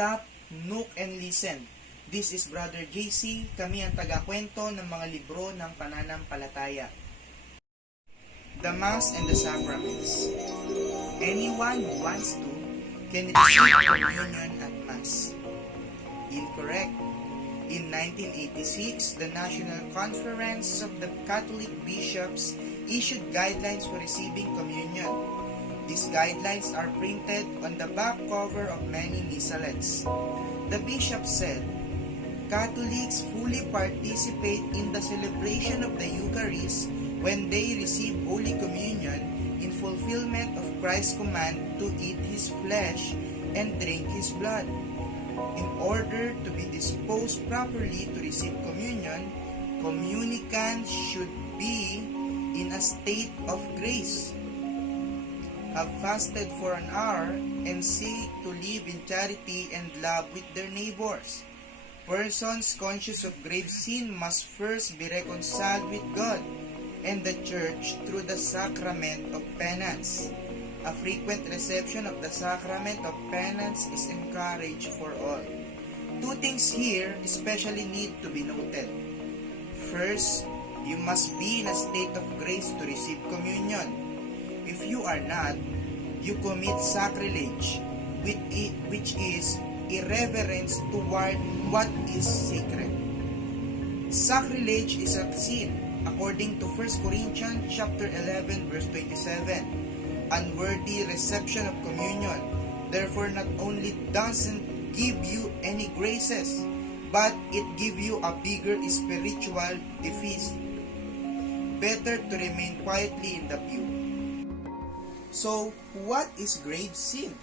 Stop, Nook, and listen. This is Brother JC, kami ang taga-kwento ng mga libro ng pananampalataya. The Mass and the Sacraments. Anyone who wants to can receive communion at Mass. Incorrect. In 1986, the National Conference of the Catholic Bishops issued guidelines for receiving communion. These guidelines are printed on the back cover of many missalettes. The bishop said, Catholics fully participate in the celebration of the Eucharist when they receive Holy Communion in fulfillment of Christ's command to eat His flesh and drink His blood. In order to be disposed properly to receive communion, communicants should be in a state of grace, have fasted for an hour, and seek to live in charity and love with their neighbors. Persons conscious of grave sin must first be reconciled with God and the Church through the sacrament of penance. A frequent reception of the sacrament of penance is encouraged for all. Two things here especially need to be noted. First, you must be in a state of grace to receive communion. If you are not, you commit sacrilege, which is irreverence toward what is sacred. Sacrilege is a sin, according to 1 Corinthians chapter 11, verse 27. Unworthy reception of communion, therefore not only doesn't give you any graces, but it gives you a bigger spiritual deficit. Better to remain quietly in the pew. So, what is grave sin?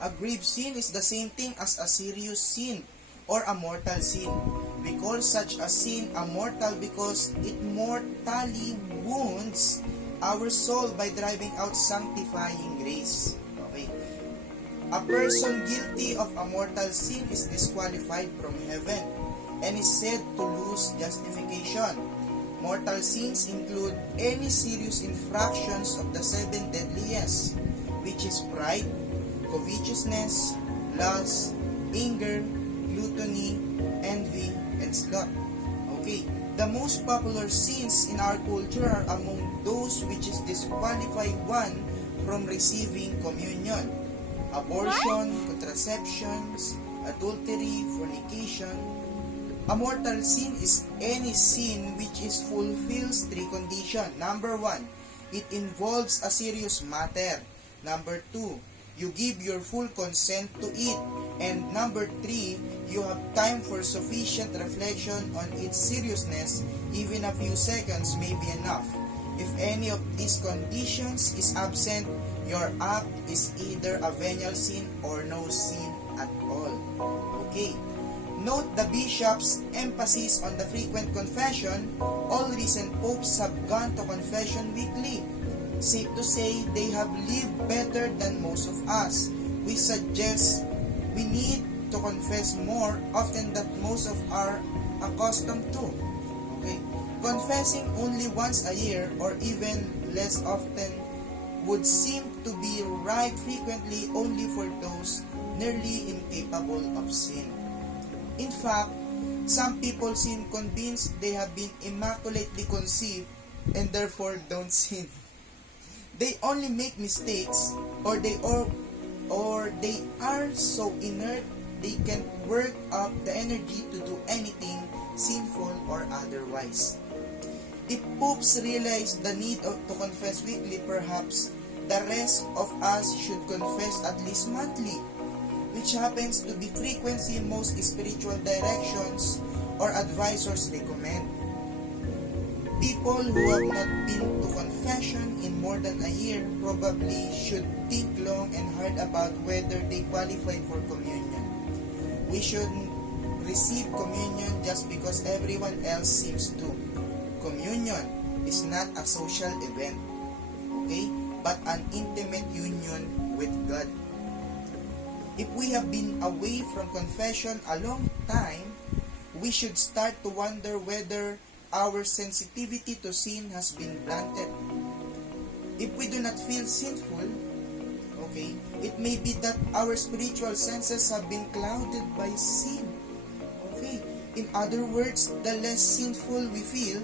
A grave sin is the same thing as a serious sin or a mortal sin. We call such a sin a mortal because it mortally wounds our soul by driving out sanctifying grace. Okay. A person guilty of a mortal sin is disqualified from heaven and is said to lose justification. Mortal sins include any serious infractions of the seven deadliest, which is pride, covetousness, lust, anger, gluttony, envy, and sloth. Okay. The most popular sins in our culture are among those which is disqualify one from receiving communion. Abortion, contraceptions, adultery, fornication. A mortal sin is any sin which fulfills three conditions. Number 1, it involves a serious matter. Number 2, you give your full consent to it. And number 3, you have time for sufficient reflection on its seriousness. Even a few seconds may be enough. If any of these conditions is absent, your act is either a venial sin or no sin at all. Okay. Note the bishop's emphasis on the frequent confession. All recent popes have gone to confession weekly. Safe to say, they have lived better than most of us. We suggest we need to confess more often than most of are accustomed to. Okay? Confessing only once a year or even less often would seem to be right frequently only for those nearly incapable of sin. In fact, some people seem convinced they have been immaculately conceived and therefore don't sin. They only make mistakes or they are so inert they can't work up the energy to do anything sinful or otherwise. If popes realize the need to confess weekly, perhaps the rest of us should confess at least monthly, which happens to be frequency most spiritual directions or advisors recommend. People who have not been to confession in more than a year probably should think long and hard about whether they qualify for communion. We shouldn't receive communion just because everyone else seems to. Communion is not a social event, okay, but an intimate union with God. If we have been away from confession a long time, we should start to wonder whether our sensitivity to sin has been blunted. If we do not feel sinful, Okay? It may be that our spiritual senses have been clouded by sin. Okay? In other words, the less sinful we feel,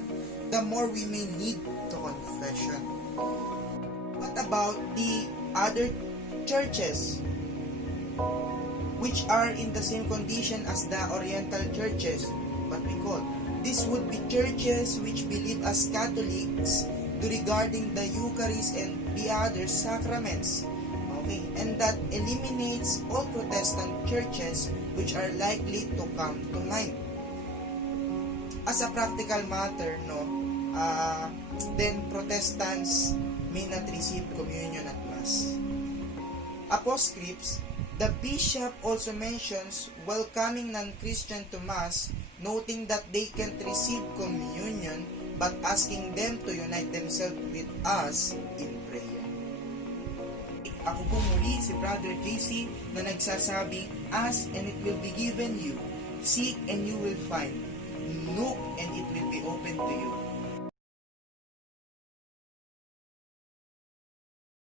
the more we may need to confession. What about the other churches which are in the same condition as the Oriental churches? What we call, this would be churches which believe as Catholics regarding the Eucharist and the other sacraments. Okay, and that eliminates all Protestant churches which are likely to come to mind. As a practical matter, then Protestants may not receive communion at Mass. Aposcripts, the bishop also mentions welcoming non-Christian to Mass, noting that they can't receive communion but asking them to unite themselves with us in prayer. Ako po muli si Brother JC na nagsasabi, ask and it will be given you, seek and you will find, knock and it will be open to you.